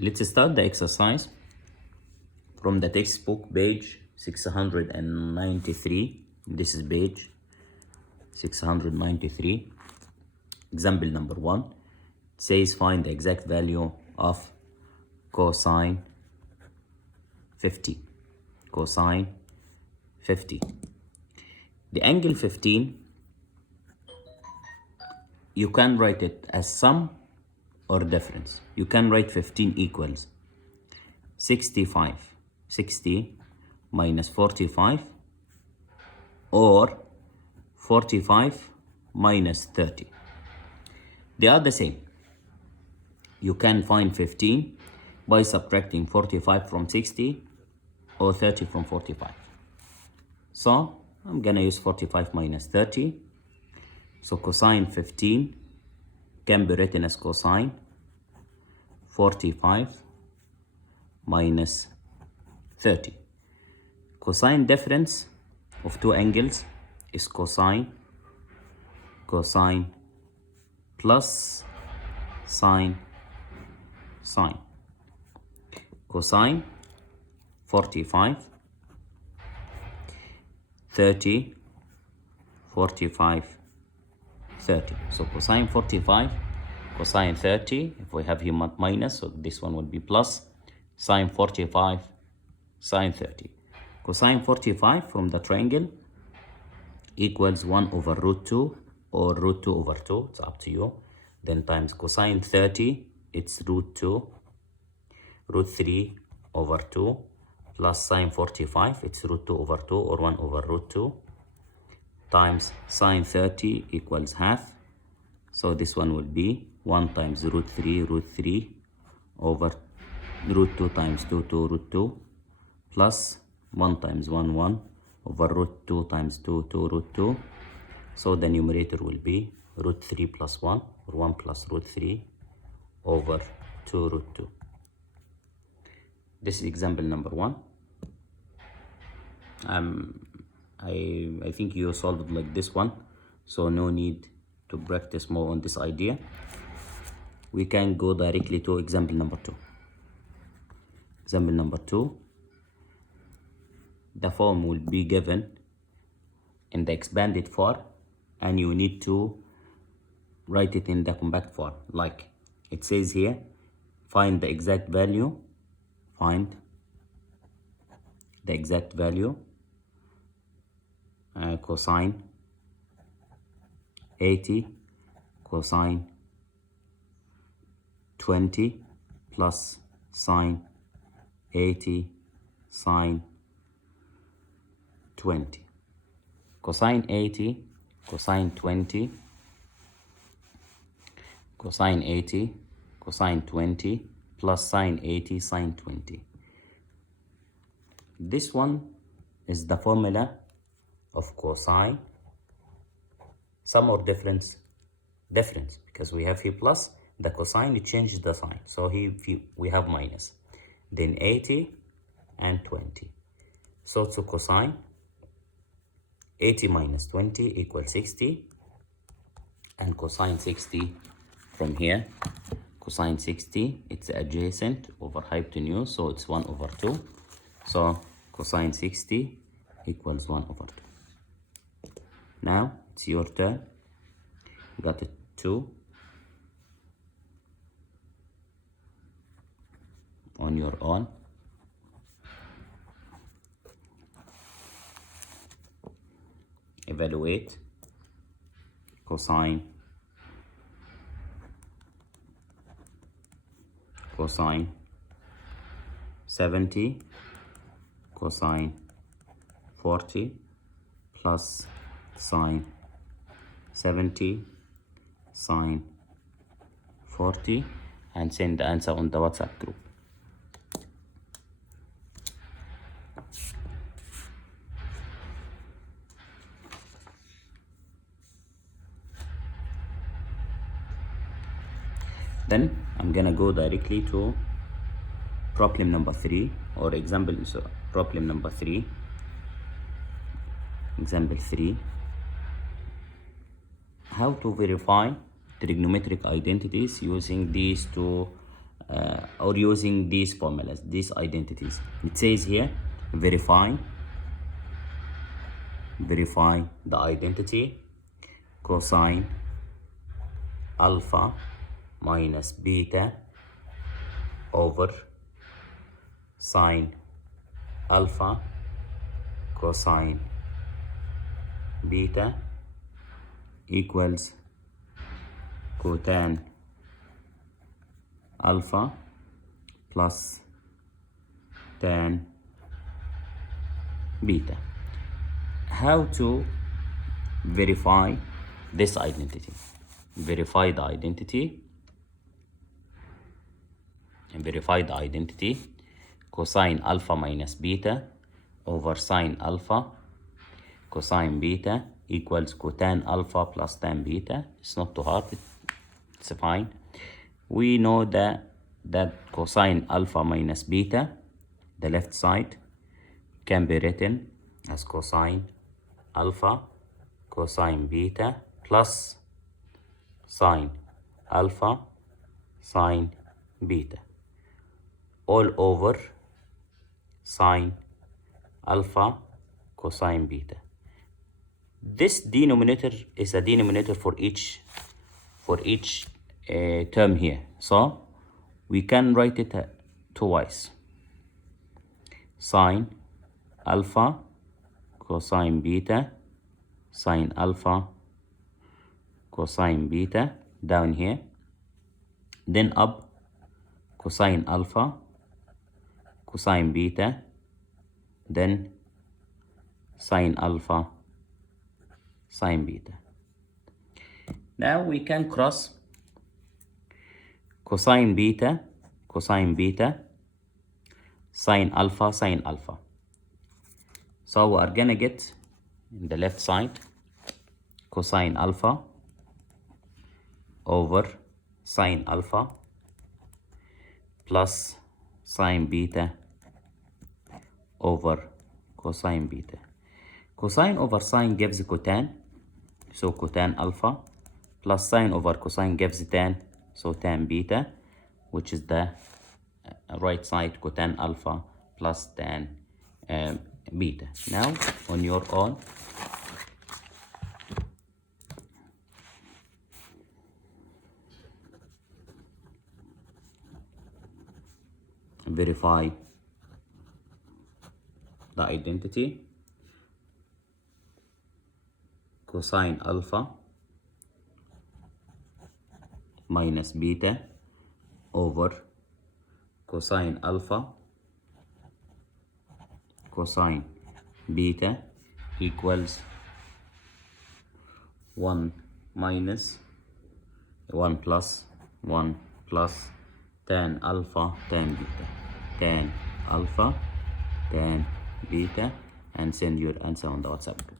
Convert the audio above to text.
Let's start the exercise from the textbook, page 693. This is page 693. Example number 1. It says find the exact value of cosine 50. Cosine 50. The angle 15, you can write it as sum or difference. You can write 15 equals 65, 60 minus 45, or 45 minus 30. They are the same. You can find 15 by subtracting 45 from 60 or 30 from 45. So I'm gonna use 45 minus 30. So cosine 15 can be written as cosine 45 minus 30. Cosine difference of two angles is cosine plus sine. Cosine 45, 30, 45, 30. So cosine 45, cosine 30, if we have here minus, so this one will be plus, sine 45, sine 30. Cosine 45 from the triangle equals 1 over root 2 or root 2 over 2, it's up to you. Then times cosine 30, it's root 2, root 3 over 2, plus sine 45, it's root 2 over 2 or 1 over root 2, times sine 30 equals half. So this one will be 1 times root 3 over root 2 times 2 root 2, plus 1 times 1 over root 2 times 2 root 2. So the numerator will be root 3 plus 1 or 1 plus root 3 over 2 root 2. This is example number 1. I think you solved like this one, so no need to practice more on this idea. We can go directly to example number 2. Example number 2, the form will be given in the expanded form, and you need to write it in the compact form. Like it says here, find the exact value. Find the exact value cosine 80 cosine 20 plus sine 80 sine 20. Cosine 80 cosine 20 cosine 80 cosine 20 plus sine 80 sine 20. This one is the formula of cosine. Sum or difference? Difference, because we have here plus, the cosine changes the sign, so here we have minus, then 80 and 20. So to cosine 80 minus 20 equals 60, and cosine 60 from here, cosine 60, it's adjacent over hypotenuse, so it's 1 over 2. So cosine 60 equals 1 over 2. Now it's your turn. You got it 2 on your own. Evaluate cosine 70 cosine 40 plus sine 70 sine 40, and send the answer on the WhatsApp group. Then I'm gonna go directly to problem number 3, or example, so problem number 3. Example 3, how to verify trigonometric identities using these two or using these formulas, these identities. It says here, verify the identity cosine alpha minus beta over sine alpha cosine beta equals cotan alpha plus tan beta. How to verify this identity? Verify the identity cosine alpha minus beta over sine alpha cosine beta equals cotan alpha plus tan beta. It's not too hard, it's fine. We know that cosine alpha minus beta, the left side, can be written as cosine alpha cosine beta plus sine alpha sine beta all over sine alpha cosine beta. This denominator is a denominator for each term here, so we can write it twice. Sine alpha cosine beta sine alpha cosine beta down here, then up cosine alpha cosine beta, then sine alpha sine beta. Now we can cross cosine beta sine alpha. So we are gonna get in the left side cosine alpha over sine alpha plus sine beta over cosine beta. Cosine over sine gives cotan, so cotan alpha, plus sine over cosine gives tan, so tan beta, which is the right side, cotan alpha plus tan beta. Now on your own, verify the identity cosine alpha minus beta over cosine alpha cosine beta equals 1 minus 1 plus 1 plus tan alpha tan beta, tan alpha tan beta, and send your answer on the WhatsApp group.